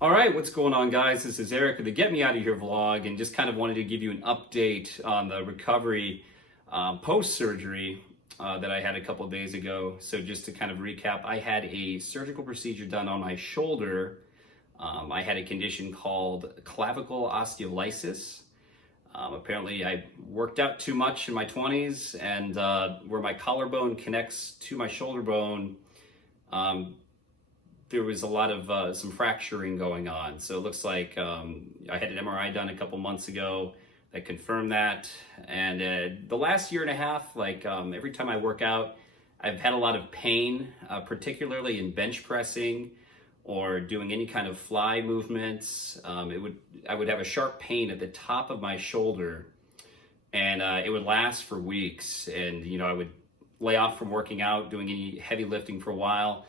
All right, what's going on, guys? This is Eric with the Get Me Out of Here vlog, and just kind of wanted to give you an update on the recovery post-surgery that I had a couple of days ago. So just to kind of recap, I had a surgical procedure done on my shoulder. I had a condition called clavicle osteolysis. Apparently I worked out too much in my 20s, and where my collarbone connects to my shoulder bone, there was a lot of some fracturing going on. So it looks like I had an MRI done a couple months ago that confirmed that. And the last year and a half, every time I work out, I've had a lot of pain, particularly in bench pressing or doing any kind of fly movements. I would have a sharp pain at the top of my shoulder, and it would last for weeks. And I would lay off from working out, doing any heavy lifting for a while,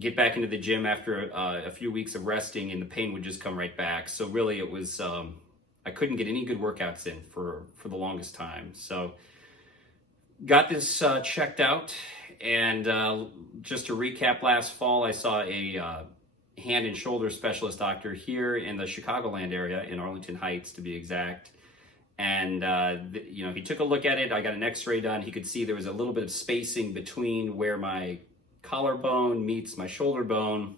get back into the gym after a few weeks of resting, and the pain would just come right back. So really it was, I couldn't get any good workouts in for the longest time. So got this checked out, and just to recap, last fall I saw a hand and shoulder specialist doctor here in the Chicagoland area, in Arlington Heights to be exact. And he took a look at it. I got an x-ray done. He could see there was a little bit of spacing between where my collarbone meets my shoulder bone.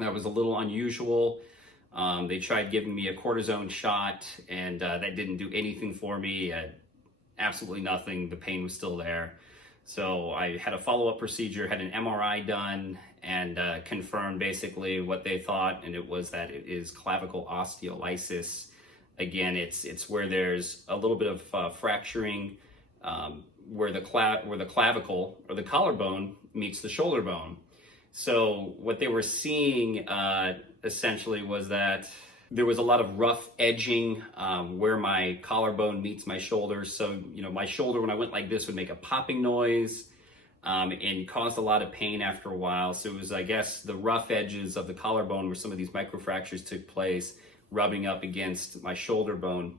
That was a little unusual. They tried giving me a cortisone shot, and that didn't do anything for me. Absolutely nothing. The pain was still there. So I had a follow-up procedure, had an MRI done, and confirmed basically what they thought, and it was that it is clavicle osteolysis. Again, it's where there's a little bit of fracturing where the clavicle or the collarbone meets the shoulder bone. So what they were seeing essentially was that there was a lot of rough edging where my collarbone meets my shoulder. So my shoulder, when I went like this, would make a popping noise and caused a lot of pain after a while. So it was, I guess, the rough edges of the collarbone where some of these microfractures took place, rubbing up against my shoulder bone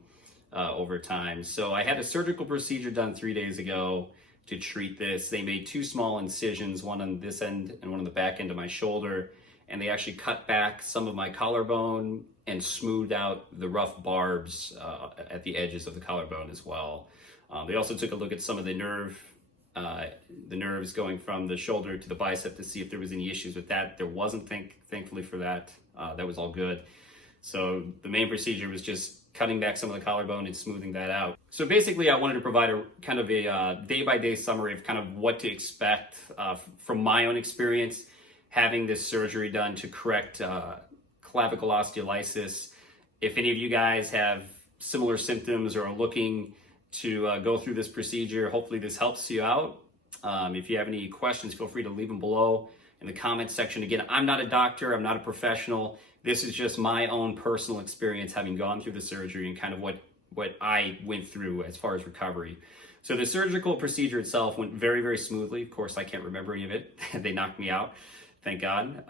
over time. So I had a surgical procedure done 3 days ago to treat this. They made two small incisions, one on this end and one on the back end of my shoulder, and they actually cut back some of my collarbone and smoothed out the rough barbs at the edges of the collarbone as well. They also took a look at some of the nerves going from the shoulder to the bicep to see if there was any issues with that. There wasn't, thankfully for that. That was all good. So the main procedure was just cutting back some of the collarbone and smoothing that out. So basically I wanted to provide a kind of a day-by-day summary of kind of what to expect from my own experience having this surgery done to correct clavicle osteolysis. If any of you guys have similar symptoms or are looking to go through this procedure, hopefully this helps you out. If you have any questions, feel free to leave them below in the comments section. Again, I'm not a doctor, I'm not a professional. This is just my own personal experience having gone through the surgery and kind of what I went through as far as recovery. So the surgical procedure itself went very, very smoothly. Of course, I can't remember any of it. They knocked me out, thank God.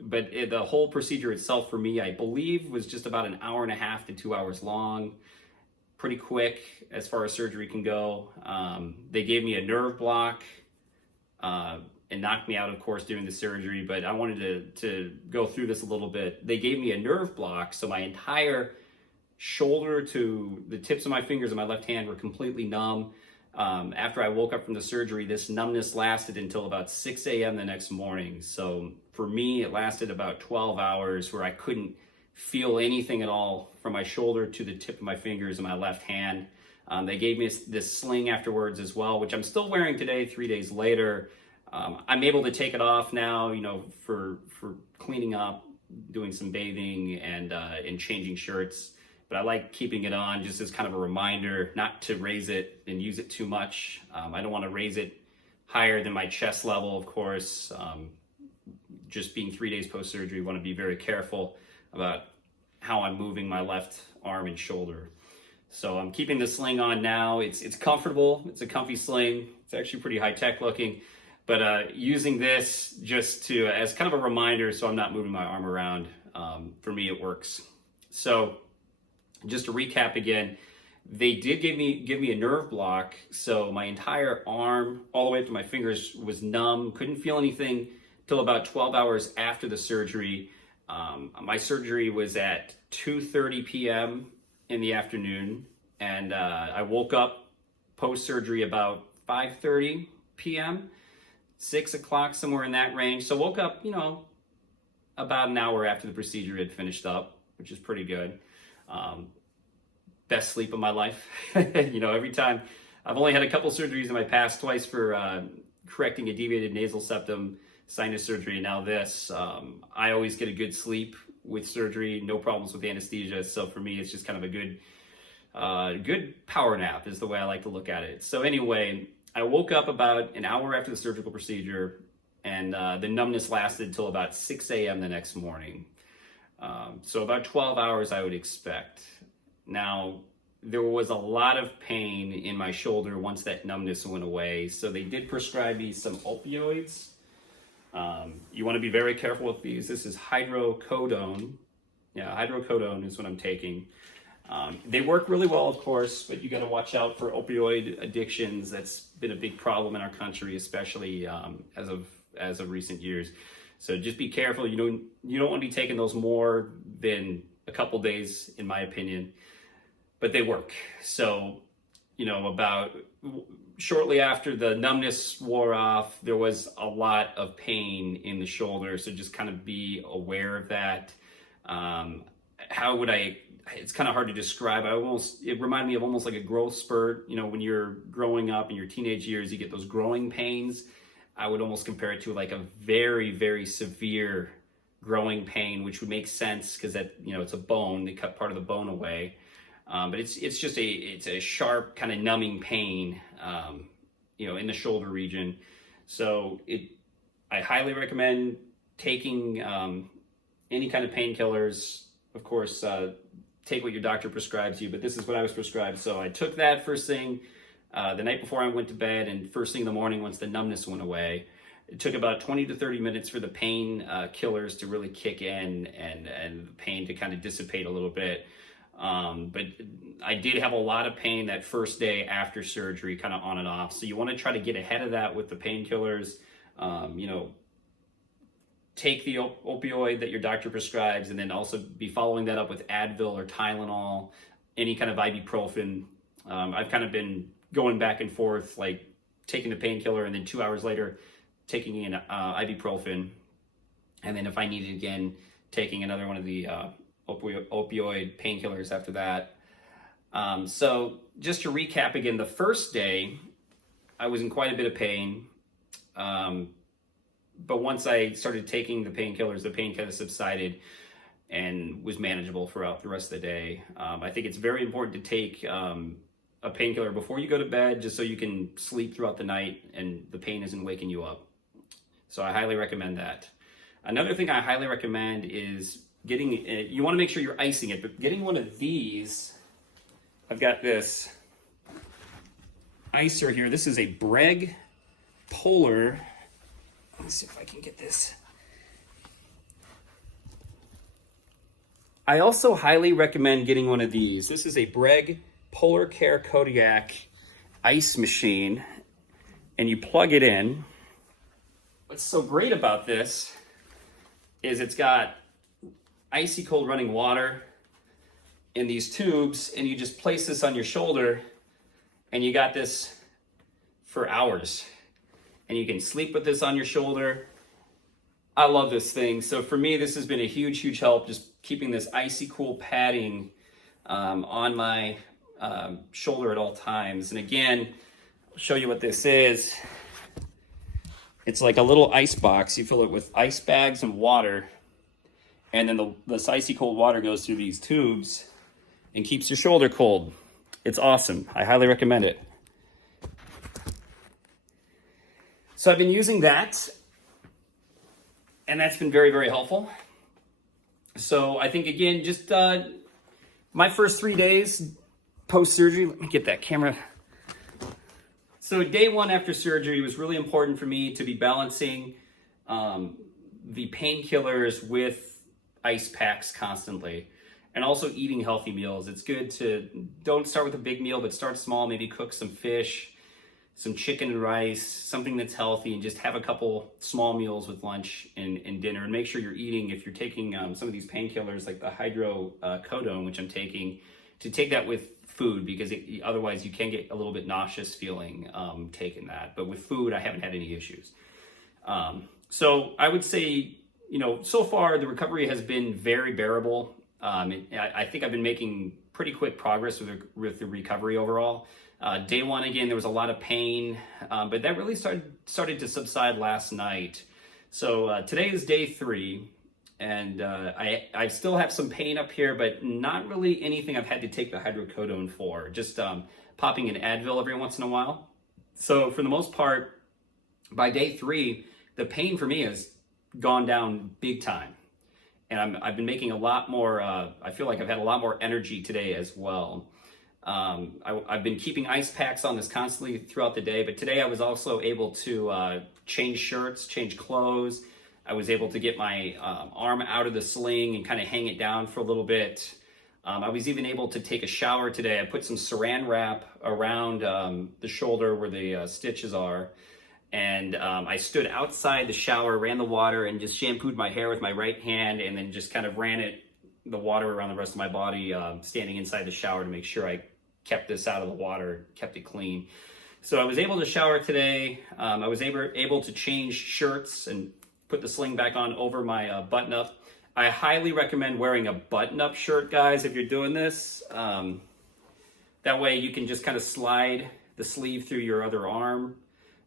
But the whole procedure itself for me, I believe, was just about an hour and a half to 2 hours long. Pretty quick as far as surgery can go. They gave me a nerve block and knocked me out, of course, during the surgery, but I wanted to go through this a little bit. They gave me a nerve block, so my entire shoulder to the tips of my fingers and my left hand were completely numb. After I woke up from the surgery, this numbness lasted until about 6 a.m. the next morning. So for me, it lasted about 12 hours where I couldn't feel anything at all from my shoulder to the tip of my fingers and my left hand. They gave me this sling afterwards as well, which I'm still wearing today, 3 days later. I'm able to take it off now, for cleaning up, doing some bathing and changing shirts. But I like keeping it on just as kind of a reminder not to raise it and use it too much. I don't want to raise it higher than my chest level, of course. Just being 3 days post-surgery, want to be very careful about how I'm moving my left arm and shoulder. So I'm keeping the sling on now. It's comfortable. It's a comfy sling. It's actually pretty high-tech looking. But using this just as kind of a reminder so I'm not moving my arm around, for me it works. So just to recap again, they did give me a nerve block, so my entire arm, all the way up to my fingers, was numb. Couldn't feel anything till about 12 hours after the surgery. My surgery was at 2:30 p.m. in the afternoon, and I woke up post-surgery about 5:30 p.m., 6 o'clock, somewhere in that range. So woke up, about an hour after the procedure had finished up, which is pretty good. Best sleep of my life. Every time, I've only had a couple surgeries in my past, twice for correcting a deviated nasal septum, sinus surgery, and now this. I always get a good sleep with surgery, no problems with anesthesia. So for me, it's just kind of a good power nap is the way I like to look at it. So anyway, I woke up about an hour after the surgical procedure, and the numbness lasted till about 6 a.m. the next morning. So about 12 hours I would expect. Now, there was a lot of pain in my shoulder once that numbness went away. So they did prescribe me some opioids. You want to be very careful with these. This is hydrocodone. Yeah, hydrocodone is what I'm taking. They work really well, of course, but you got to watch out for opioid addictions. That's been a big problem in our country, especially as of recent years. So just be careful. You don't want to be taking those more than a couple days, in my opinion. But they work. So, about shortly after the numbness wore off, there was a lot of pain in the shoulder. So just kind of be aware of that. It's kind of hard to describe. It reminded me of almost like a growth spurt. When you're growing up in your teenage years, you get those growing pains. I would almost compare it to like a very, very severe growing pain, which would make sense because it's a bone. They cut part of the bone away. But it's just a sharp kind of numbing pain, in the shoulder region. So I highly recommend taking any kind of painkillers. Of course, take what your doctor prescribes you, but this is what I was prescribed. So I took that first thing the night before I went to bed, and first thing in the morning once the numbness went away. It took about 20 to 30 minutes for the pain killers to really kick in and the pain to kind of dissipate a little bit. But I did have a lot of pain that first day after surgery, kind of on and off. So you want to try to get ahead of that with the painkillers. Take the opioid that your doctor prescribes, and then also be following that up with Advil or Tylenol, any kind of ibuprofen. I've kind of been going back and forth, like taking the painkiller and then 2 hours later taking an ibuprofen. And then if I need it again, taking another one of the opioid painkillers after that. So just to recap again, the first day I was in quite a bit of pain. But once I started taking the painkillers, the pain kind of subsided and was manageable throughout the rest of the day. I think it's very important to take a painkiller before you go to bed, just so you can sleep throughout the night and the pain isn't waking you up. So I highly recommend that. Another thing I highly recommend is you want to make sure you're icing it, but getting one of these. I've got this icer here. This is a Breg Polar. Let's see if I can get this. I also highly recommend getting one of these. This is a Breg Polar Care Kodiak ice machine, and you plug it in. What's so great about this is it's got icy cold running water in these tubes, and you just place this on your shoulder, and you got this for hours. And you can sleep with this on your shoulder. I love this thing. So for me, this has been a huge, huge help, just keeping this icy cool padding on my shoulder at all times. And again, I'll show you what this is. It's like a little ice box. You fill it with ice bags and water, and then this icy cold water goes through these tubes and keeps your shoulder cold. It's awesome. I highly recommend it. So I've been using that, and that's been very, very helpful. So I think, again, just my first 3 days post-surgery, let me get that camera. So day one after surgery was really important for me to be balancing the painkillers with ice packs constantly, and also eating healthy meals. It's good to don't start with a big meal, but start small, maybe cook some fish, some chicken and rice, something that's healthy, and just have a couple small meals with lunch and dinner, and make sure you're eating, if you're taking some of these painkillers like the hydrocodone, which I'm taking, to take that with food, because otherwise you can get a little bit nauseous feeling taking that. But with food, I haven't had any issues. So I would say, so far the recovery has been very bearable. I think I've been making pretty quick progress with the recovery overall. Day one, again, there was a lot of pain, but that really started to subside last night. So today is day 3, and I still have some pain up here, but not really anything I've had to take the hydrocodone for, just popping an Advil every once in a while. So for the most part, by day 3, the pain for me has gone down big time. And I've been making a lot more, I feel like I've had a lot more energy today as well. I've been keeping ice packs on this constantly throughout the day, but today I was also able to change shirts, change clothes. I was able to get my arm out of the sling and kind of hang it down for a little bit. I was even able to take a shower today. I put some saran wrap around the shoulder where the stitches are. And I stood outside the shower, ran the water, and just shampooed my hair with my right hand, and then just kind of ran the water around the rest of my body, standing inside the shower to make sure I kept this out of the water, kept it clean. So I was able to shower today. I was able to change shirts and put the sling back on over my button-up. I highly recommend wearing a button-up shirt, guys, if you're doing this. That way you can just kind of slide the sleeve through your other arm,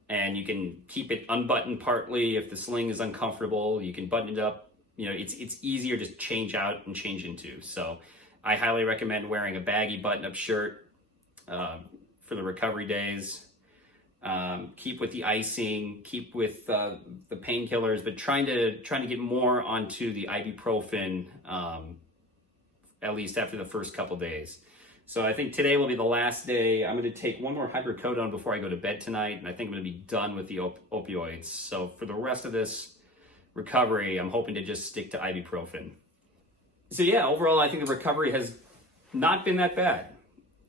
and you can keep it unbuttoned partly. If the sling is uncomfortable, you can button it up. It's easier to change out and change into. So I highly recommend wearing a baggy button-up shirt for the recovery days. Keep with the icing, keep with the painkillers, but trying to get more onto the ibuprofen, at least after the first couple days. So I think today will be the last day. I'm going to take one more hydrocodone before I go to bed tonight, and I think I'm going to be done with the opioids. So for the rest of this recovery, I'm hoping to just stick to ibuprofen. So yeah, overall, I think the recovery has not been that bad.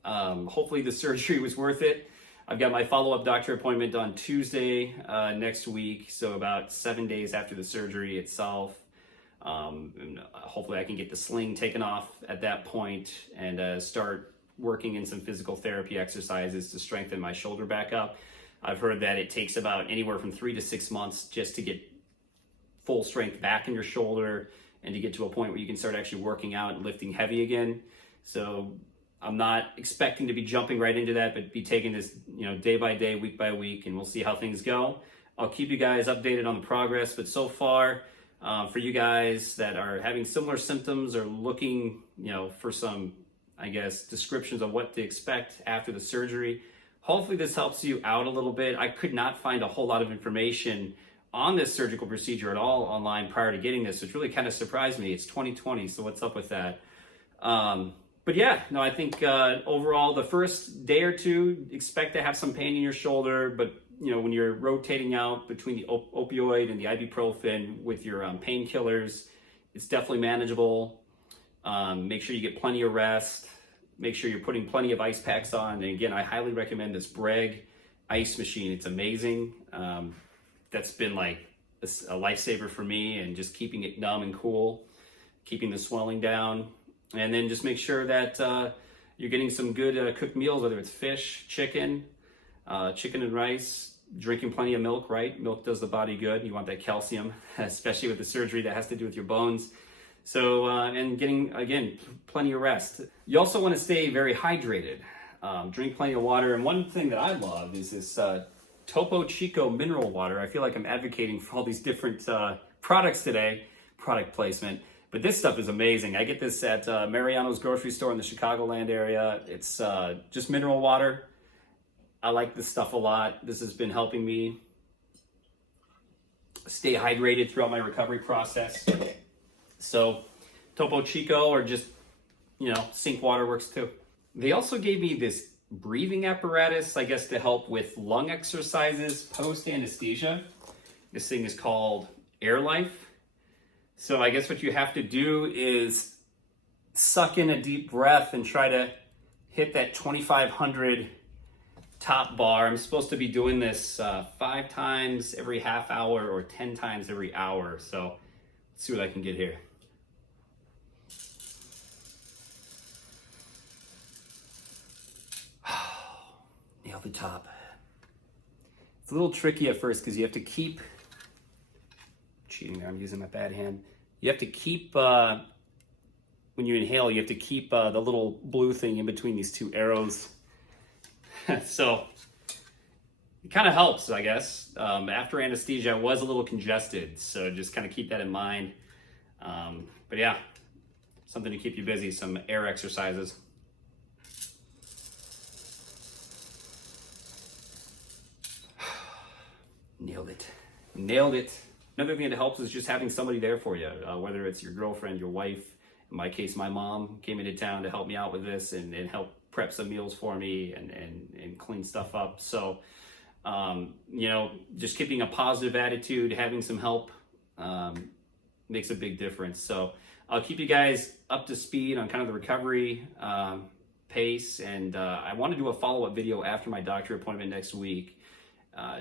Hopefully the surgery was worth it. I've got my follow-up doctor appointment on Tuesday next week, so about 7 days after the surgery itself. And hopefully I can get the sling taken off at that point and start working in some physical therapy exercises to strengthen my shoulder back up. I've heard that it takes about anywhere from 3 to 6 months just to get full strength back in your shoulder and to get to a point where you can start actually working out and lifting heavy again. So I'm not expecting to be jumping right into that, but be taking this, day by day, week by week, and we'll see how things go. I'll keep you guys updated on the progress, but so far, for you guys that are having similar symptoms or looking, for some, descriptions of what to expect after the surgery, hopefully this helps you out a little bit. I could not find a whole lot of information on this surgical procedure at all online prior to getting this, which really kind of surprised me. It's 2020, so what's up with that? But yeah, no, I think overall the first day or two, expect to have some pain in your shoulder, but when you're rotating out between the opioid and the ibuprofen with your painkillers, it's definitely manageable. Make sure you get plenty of rest. Make sure you're putting plenty of ice packs on. And again, I highly recommend this Breg ice machine. It's amazing. That's been like a lifesaver for me, and just keeping it numb and cool, keeping the swelling down. And then just make sure that you're getting some good cooked meals, whether it's fish, chicken and rice, drinking plenty of milk, right? Milk does the body good. You want that calcium, especially with the surgery that has to do with your bones. So, and getting, again, plenty of rest. You also want to stay very hydrated. Drink plenty of water. And one thing that I love is this Topo Chico mineral water. I feel like I'm advocating for all these different products today, product placement. But this stuff is amazing. I get this at Mariano's grocery store in the Chicagoland area. It's just mineral water. I like this stuff a lot. This has been helping me stay hydrated throughout my recovery process. So Topo Chico, or just, sink water works too. They also gave me this breathing apparatus, I guess, to help with lung exercises post anesthesia. This thing is called Air Life. So I guess what you have to do is suck in a deep breath and try to hit that 2,500 top bar. I'm supposed to be doing this 5 times every half hour or 10 times every hour. So let's see what I can get here. Nail the top. It's a little tricky at first because you have to keep, cheating there, I'm using my bad hand. You have to keep, when you inhale, you have to keep the little blue thing in between these 2 arrows. So it kind of helps, I guess. After anesthesia, I was a little congested, so just kind of keep that in mind. But yeah, something to keep you busy, some air exercises. Nailed it. Nailed it. Another thing that helps is just having somebody there for you, whether it's your girlfriend, your wife. In my case, my mom came into town to help me out with this and help prep some meals for me and clean stuff up. So, you know, just keeping a positive attitude, having some help makes a big difference. So I'll keep you guys up to speed on kind of the recovery pace. And I want to do a follow-up video after my doctor appointment next week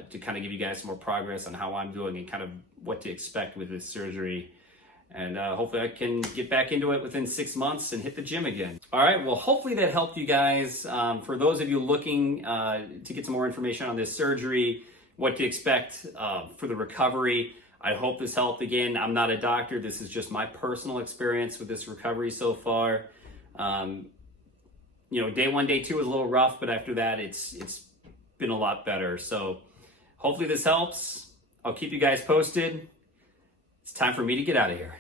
to kind of give you guys some more progress on how I'm doing and kind of what to expect with this surgery. And hopefully I can get back into it within 6 months and hit the gym again. All right, well, hopefully that helped you guys. For those of you looking to get some more information on this surgery, what to expect for the recovery, I hope this helped. Again, I'm not a doctor. This is just my personal experience with this recovery so far. You know, day 1, day 2 was a little rough, but after that, it's been a lot better. So hopefully this helps. I'll keep you guys posted. It's time for me to get out of here.